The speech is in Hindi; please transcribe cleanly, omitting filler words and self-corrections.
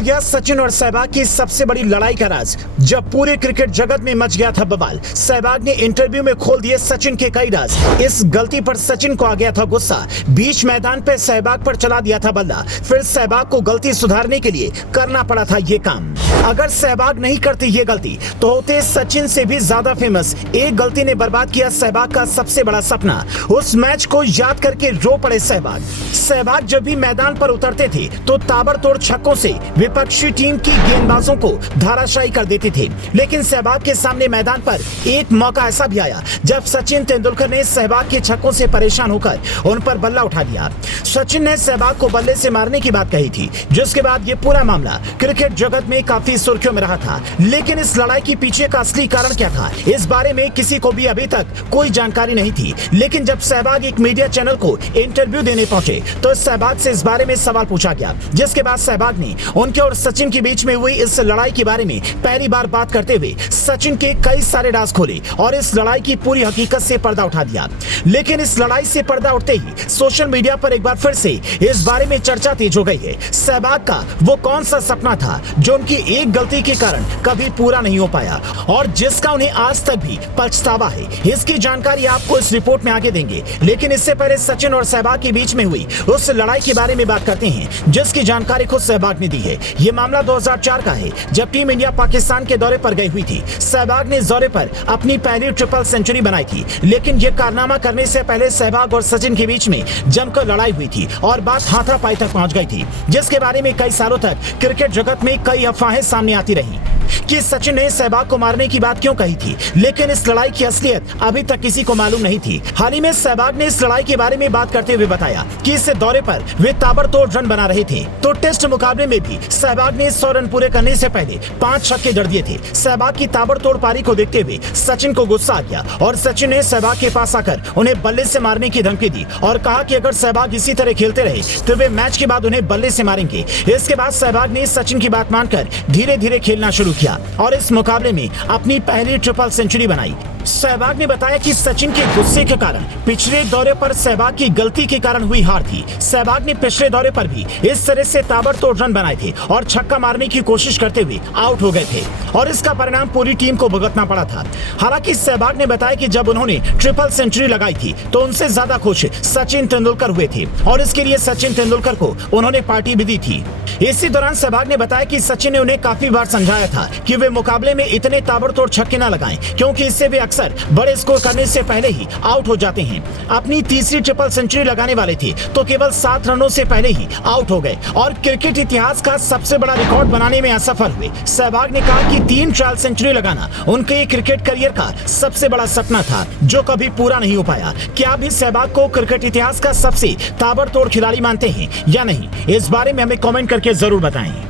खुल गया सचिन और सहवाग की सबसे बड़ी लड़ाई का राज। जब पूरे क्रिकेट जगत में मच गया था बवाल, सहवाग ने इंटरव्यू में खोल दिए सचिन के कई राज। इस गलती पर सचिन को आ गया था गुस्सा, बीच मैदान पे सहवाग पर चला दिया था बल्ला। फिर सहवाग को गलती सुधारने के लिए करना पड़ा था ये काम। अगर सहवाग नहीं करते ये गलती तो होते सचिन से भी ज्यादा फेमस। एक गलती ने बर्बाद किया सहवाग का सबसे बड़ा सपना। उस मैच को याद करके रो पड़े सहवाग। सहवाग जब भी मैदान पर उतरते थे तो ताबड़तोड़ छक्कों से विपक्षी टीम की गेंदबाजों को धाराशायी कर देते थे। लेकिन सहवाग के सामने मैदान पर एक मौका ऐसा भी आया जब सचिन तेंदुलकर ने सहवाग के छक्कों से परेशान होकर उन पर बल्ला उठा दिया। सचिन ने सहवाग को बल्ले से मारने की बात कही थी, जिसके बाद ये पूरा मामला क्रिकेट जगत में काफी सुर्खियों में रहा था। लेकिन इस लड़ाई के पीछे का असली कारण क्या था, इस बारे में किसी को भी अभी तक कोई जानकारी नहीं थी। लेकिन जब सहवाग एक मीडिया चैनल को इंटरव्यू देने पहुंचे तो सहवाग से इस बारे में सवाल पूछा गया, जिसके बाद सहवाग ने उनके और सचिन के बीच में हुई इस लड़ाई के बारे में पहली बार बात करते हुए सचिन के कई सारे राज खोले और इस लड़ाई की पूरी हकीकत से पर्दा उठा दिया। लेकिन इस लड़ाई से पर्दा उठते ही सोशल मीडिया पर एक बार फिर से इस बारे में चर्चा तेज हो गई है। सहवाग का वो कौन सा सपना था जो उनकी एक गलती के कारण कभी पूरा नहीं हो पाया और जिसका उन्हें आज तक भी पछतावा है। इसकी जानकारी आपको इस रिपोर्ट में आगे देंगे। लेकिन इससे पहले सचिन और सहवाग के बीच में हुई उस लड़ाई के बारे में बात करते हैं जिसकी जानकारी खुद सहवाग ने दी है। ये मामला 2004 का है, जब टीम इंडिया पाकिस्तान के दौरे पर गई हुई थी। सहवाग ने इस दौरे पर अपनी पहली ट्रिपल सेंचुरी बनाई थी। लेकिन ये कारनामा करने से पहले सहवाग और सचिन के बीच में जमकर लड़ाई हुई थी और बात हाथापाई तक पहुंच गई थी, जिसके बारे में कई सालों तक क्रिकेट जगत में कई अफवाहें सामने आती रही कि सचिन ने सहवाग को मारने की बात क्यों कही थी। लेकिन इस लड़ाई की असलियत अभी तक किसी को मालूम नहीं थी। हाल ही में सहवाग ने इस लड़ाई के बारे में बात करते हुए बताया कि इस दौरे पर वे ताबड़तोड़ रन बना रहे थे। तो टेस्ट मुकाबले में भी सहवाग ने 100 रन पूरे करने से पहले 5 छक्के जड़ दिए थे। सहवाग की ताबड़तोड़ पारी को देखते हुए सचिन को गुस्सा आ गया और सचिन ने सहवाग के पास आकर उन्हें बल्ले से मारने की धमकी दी और कहा कि अगर सहवाग इसी तरह खेलते रहे तो वे मैच के बाद उन्हें बल्ले से मारेंगे। इसके बाद सहवाग ने सचिन की बात मानकर धीरे धीरे खेलना शुरू किया और इस मुकाबले में अपनी पहली ट्रिपल सेंचुरी बनाई। सहवाग ने बताया कि सचिन के गुस्से के कारण पिछले दौरे पर सहवाग की गलती के कारण हुई हार थी। सहवाग ने पिछले दौरे पर भी इस तरह से ताबड़तोड़ रन बनाए थे और छक्का मारने की कोशिश करते हुए आउट हो गए थे और इसका परिणाम पूरी टीम को भुगतना पड़ा था। हालांकि सहवाग ने बताया कि जब उन्होंने ट्रिपल सेंचुरी लगाई थी तो उनसे ज्यादा खुश सचिन तेंदुलकर हुए थे और इसके लिए सचिन तेंदुलकर को उन्होंने पार्टी भी दी थी। इसी दौरान सहवाग ने बताया कि सचिन ने उन्हें काफी बार समझाया था कि वे मुकाबले में इतने ताबड़तोड़ छक्के न लगाएं, क्योंकि इससे वे अक्सर बड़े स्कोर करने से पहले ही आउट हो जाते हैं। अपनी तीसरी ट्रिपल सेंचुरी लगाने वाले थे तो केवल 7 रनों से पहले ही आउट हो गए और क्रिकेट इतिहास का सबसे बड़ा रिकॉर्ड बनाने में असफल हुए। सहवाग ने कहा कि 3 ट्रायल सेंचुरी लगाना उनके क्रिकेट करियर का सबसे बड़ा सपना था जो कभी पूरा नहीं हो पाया। क्या भी सहवाग को क्रिकेट इतिहास का सबसे ताबड़तोड़ खिलाड़ी मानते हैं या नहीं, इस बारे में हमें कमेंट करके जरूर बताएं।